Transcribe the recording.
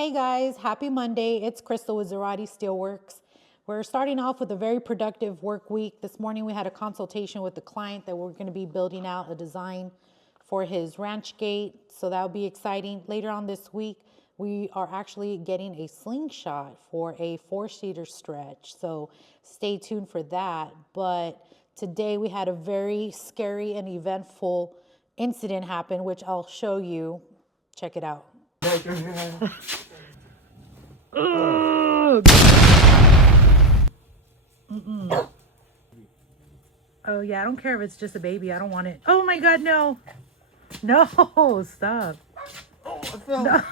Hey guys, happy Monday. It's Crystal with Zerati Steelworks. We're starting off with a very productive work week. This morning we had a consultation with the client that we're going to be building out a design for his ranch gate. So that'll be exciting. Later on this week, we are actually getting a slingshot for a 4-seater stretch. So stay tuned for that. But today we had a very scary and eventful incident happen, which I'll show you. Check it out. Oh yeah, I don't care if it's just a baby. I don't want it. Oh my God, no. No, stop. Oh, I fell. No.